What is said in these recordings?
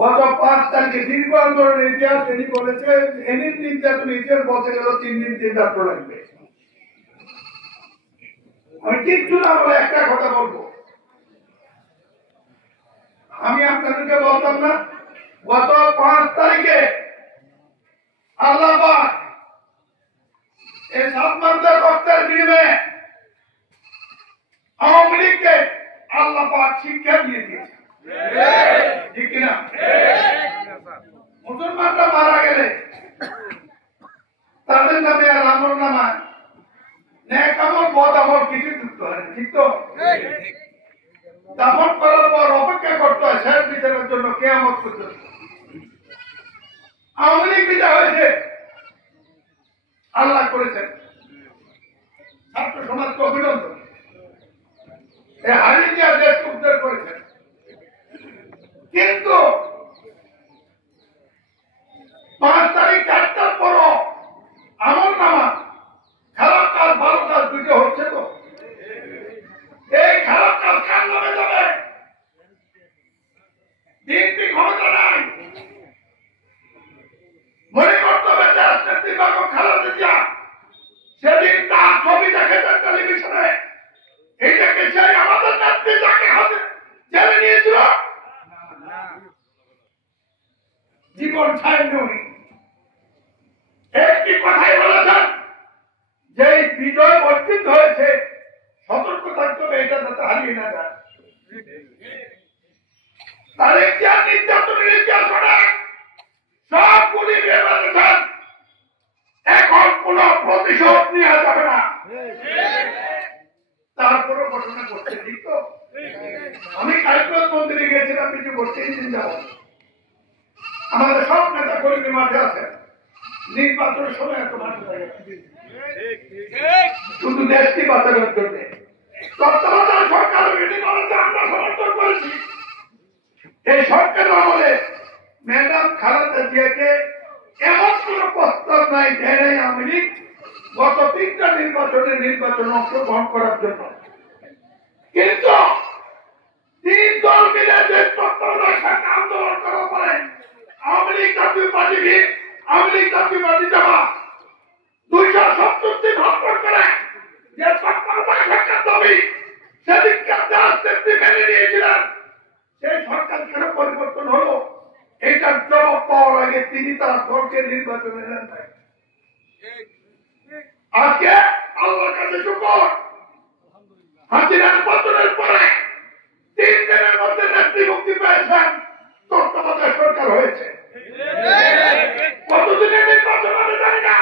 গত 5 তারিখে দীর্ঘ আন্দোলনের ইতিহাস তিনি বলেছেন এনির নির্যাতন ইতিহাস বলতে গেল 3 দিন 3 রাত্র লাগবে। আমি কিচ্ছু না বলে একটা কথা বলবো, আমি আপনাদেরকে বলতাম না গত 5 তারিখে আল্লাহ পাক এই সাতমান্তের রক্তের বিনিময়ে আওয়ামী লীগকে আল্লাহ পাক শিক্ষা দিয়ে দিয়েছে, ঠিক কিনা? মুসলমানরা মারা গেলে তাদের নামে আর আমল নামায় ন্যাক আমল বদ আমল কিছু যুক্ত হয়, ঠিক তো? দাফন করার পর অপেক্ষা করতে হয় শেষ বিচারের জন্য কিয়ামত পর্যন্ত। আওয়ামী লীগ বিজয় হয়েছে, আল্লাহ করেছেন, ছাত্র সমাজকে অভিনন্দন, এই হারিয়ে দেশ উদ্ধার করেছেন। কিন্তু 5 তারিখ 4টার পরও আমল নামা খারাপ কাজ ভালো কাজ দুটো হচ্ছে তো, এই খারাপ কাজ কার নামে যাবে? বিএনপি ক্ষমতা নাই, মনে করতে হবে রাজনীতি বাক খারাপ যা সেদিন তার ছবি দেখেছেন টেলিভিশনে, এইটাকে চাই আমাদের নেত্রী যাকে হাতে জেলে নিয়েছিল জীবন ছাড়েননি। একটি কথাই বলেছেন যে বিজয় অর্জিত হয়েছে, সতর্ক থাকতে হবে এটা যাতে হারিয়ে না যায়। তার ইতিহাস নির্যাতনের ইতিহাস অনেক, সবগুলি বেরিয়েছেন, এখন কোন প্রতিশোধ নেওয়া যাবে না, তারপরও ঘটনা করছে, ঠিক তো? আমি কালকে মন্দিরে গিয়েছিলাম কিছু করতে, 3 দিন যাব, আমাদের সব নেতা কর্মী মাঠে আছে, নির্বাচনের সময় এত মাঠে থাকে শুধু দেশকে বাঁচানোর জন্য। তত্ত্বাবধায়ক সরকার মিটিং করেছে, আমরা সমর্থন করেছি। এই সরকারের আমলে ম্যাডাম খালেদা জিয়াকে এমন কোন প্রস্তাব নাই দেয় নাই আওয়ামী লীগ গত 3টা নির্বাচনে অংশগ্রহণ করার জন্য। কিন্তু 3 দল মিলে যে তত্ত্বাবধায়ক সরকার আন্দোলন করার পরে আওয়ামী লীগ জাতীয় পার্টি, আওয়ামী লীগ জাতীয় পার্টি জামা 270টি ভাগ করে যে তত্ত্বাবধায়ক সরকার দাবি সেদিনকে রাজনীতি মেনে নিয়েছিলেন, সেই সরকার কেন পরিবর্তন হলো এটার জবাব পাওয়ার আগে তিনি তার দলকে নির্বাচনে নেন নাই। আজকে আল্লাহর কাছে শুকর, হাসিনার পতনের পরে 3 দিনের মধ্যে নেত্রী মুক্তি পেয়েছেন, তত্ত্বাবধায়ক সরকার হয়েছে। কতদিনের নির্বাচন আমি জানি না,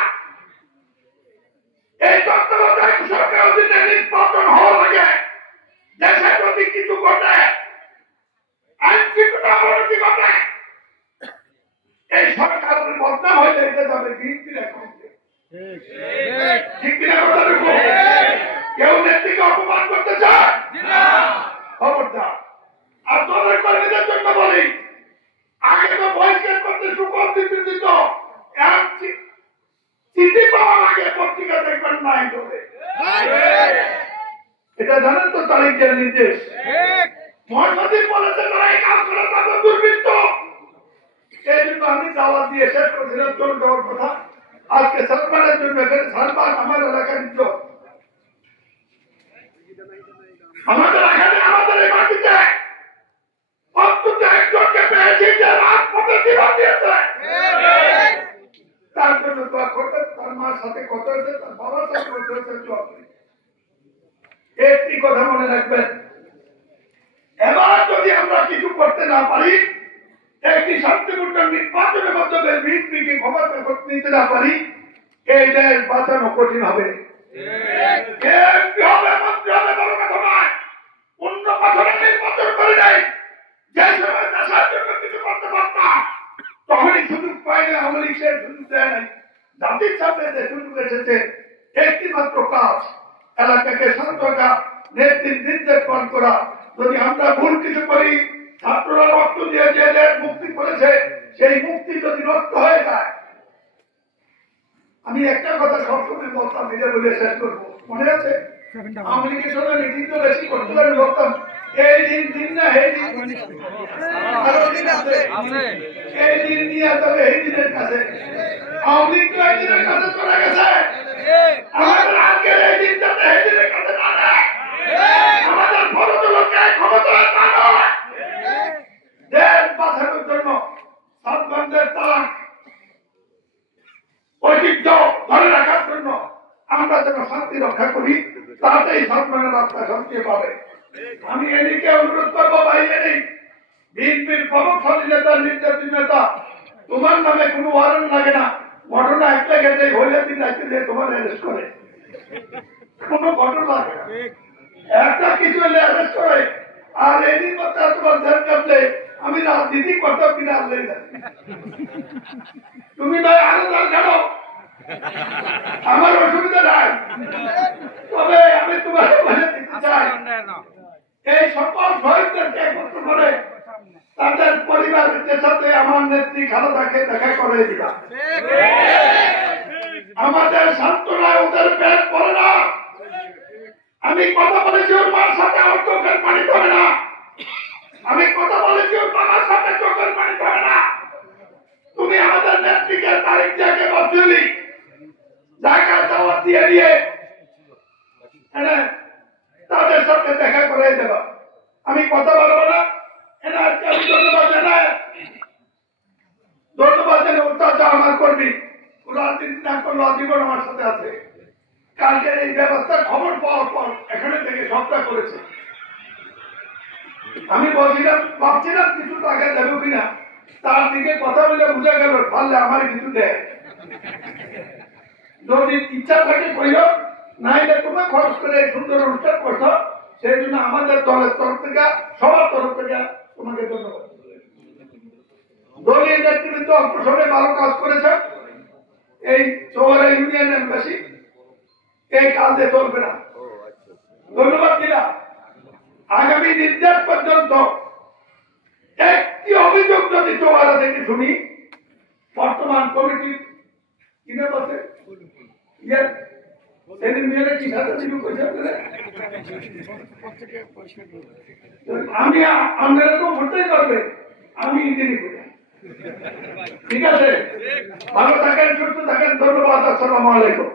এই তত্ত্বাবধায়ক সরকার অধীনে নির্বাচন হওয়ার আগে দেশে যদি কিছু ঘটে, আইন শৃঙ্খলা অবনতি ঘটে, এই সরকারের বদনাম হয়ে যেতে যাবে বিএনপির অ্যাকাউন্টে, ঠিক কিনা? কথা দেখো, কেউ নেত্রীকে অপমান করতে চায় খবরদার। আর দলের কর্মীদের জন্য বলি, আগে তো বহিষ্কার করতে সুকর দিতে দিত, চিঠি পাওয়ার আগে পত্রিকা দেখবেন নাই বলে, এটা জানেন তো তারিখের নির্দেশ। মহাসচিব বলেছে তারা এই কাজ করে তাদের দুর্বৃত্ত, এই জন্য আমি দাওয়াত দিয়ে শেষ করেছিলাম চলে যাওয়ার কথা। আজকে সালমানের জন্য এখানে সালমান আমার এলাকার ইজ্জত, আমাদের এখানে আমাদের এই মাটিতে অন্তত একজনকে পেয়েছি যে রাজপথে জীবন দিয়েছে, তার জন্য দোয়া করবেন। তার মার সাথে কথা হয়েছে, তার বাবার সাথে কথা হয়েছে, দোয়া করি। একটি কথা মনে রাখবেন, এবার যদি আমরা কিছু করতে না পারি, একটি শান্তিপূর্ণ নির্বাচনের মাধ্যমে বিএনপিকে ক্ষমতা নিতে না পারি, এই দেশ বাঁচানো কঠিন হবে। মন্ত্রী হবে বড় কথা নয়, অন্য বছরে নির্বাচন করে নেই, যে সময় দেশের জন্য কিছু করতে পারতাম তখনই সুযোগ পাইলে আমাদের সে সুযোগ দেয় নাই। জাতির সাথে যে সুযোগ এসেছে, একটি মাত্র কাজ এলাকাকে শান্ত রাখা, নেতৃত্ব নির্দেশ পালন করা। যদি আমরা ভুল কিছু করি, ছাত্ররা রক্ত দিয়ে যে মুক্তি করেছে, সেই মুক্তি যদি নষ্ট হয়ে যায়, আমি একটা কথা সবসময় বলতাম, এটা বলে শেষ করবো, মনে আছে? আওয়ামী লীগের সঙ্গে মিটিং তো বেশি করতে পারি বলতাম, এই দিন না এই দিন আরো দিন আছে এই দিন নিয়ে তবে এই দিনের কাছে আওয়ামী লীগ তো এই দিনের কাছে চলে গেছে আমাদের আজকের এই দিন যাতে এই দিনের কাছে না যায় আমাদের বড় লোককে ক্ষমতায় না নয় দেশ বাঁচানোর জন্য সৎবন্ধের তালাক ঐতিহ্য ধরে রাখার জন্য আমরা যেন শান্তি রক্ষা করি তাতেই সৎমানের রাস্তা শান্তি পাবে আমি এদিকে অনুরোধ করবো বাইরে নেই বিএনপির প্রভাবশালী নেতা নির্যাতিত নেতা তোমার নামে কোনো ওয়ারেন্ট লাগে না ঘটনা একটা গেলে হইলে দিন রাখতে দিয়ে তোমার অ্যারেস্ট করে কোনো ঘটনা লাগে না একটা কিছু হলে অ্যারেস্ট করে আর এদিন মধ্যে তোমার ধ্যান কাটলে আমি রাজনীতি করতাম কিনা আল্লাহ জানে তুমি ভাই আরো জান জানো আমার অসুবিধা নাই তবে আমি তোমার বলে দিতে চাই এই সকল শহীদদেরকে একত্র করে তাদের পরিবারের সাথে আমার নেত্রী খালেদাকে দেখা করে দিলাম আমাদের সান্ত্বনায় ওদের পেট পড়ে না আমি কথা বলেছি ওর মার সাথে আমার চোখের পানি ধরে না আমি কথা বলেছি ওর বাবার সাথে চোখের পানি ধরে না তুমি আমাদের নেত্রীকে তারিখ দিয়ে বসলি জায়গা দাওয়াত দিয়ে দিয়ে তাদের সাথে দেখা করে দেবা আমি কথা বলবো না আমি ধন্যবাদ জানাই উত্তাচা আমার করবি রাজনীতি না করলো আজীবন আমার সাথে আছে কালকের এই ব্যবস্থার খবর পাওয়ার পর এখানে থেকে সবটা করেছে আমি বলছিলাম ভাবছিলাম কিছু টাকা দেবো কিনা তার দিকে কথা বলে বুঝা গেল পারলে আমার কিছু দেয় যদি ইচ্ছা থাকে কইও না এটা তোমার খরচ করে সুন্দর অনুষ্ঠান করছো সেই জন্য আমাদের দলের তরফ থেকে সবার তরফ থেকে তোমাকে ধন্যবাদ দলীয় নেতৃবৃন্দ অল্প সময় ভালো কাজ করেছে এই চৌহারা ইউনিয়নের বেশি এই কাজে চলবে না ধন্যবাদ দিলাম আগামী নির্দেশ পর্যন্ত একটি অভিযোগ যদি চৌহারা থেকে শুনি বর্তমান কমিটি কিনে বসে আমি আপনারা তো ভোটই করবে আমি ঠিক আছে ভালো থাকেন সুস্থ থাকেন ধন্যবাদ আসসালামু আলাইকুম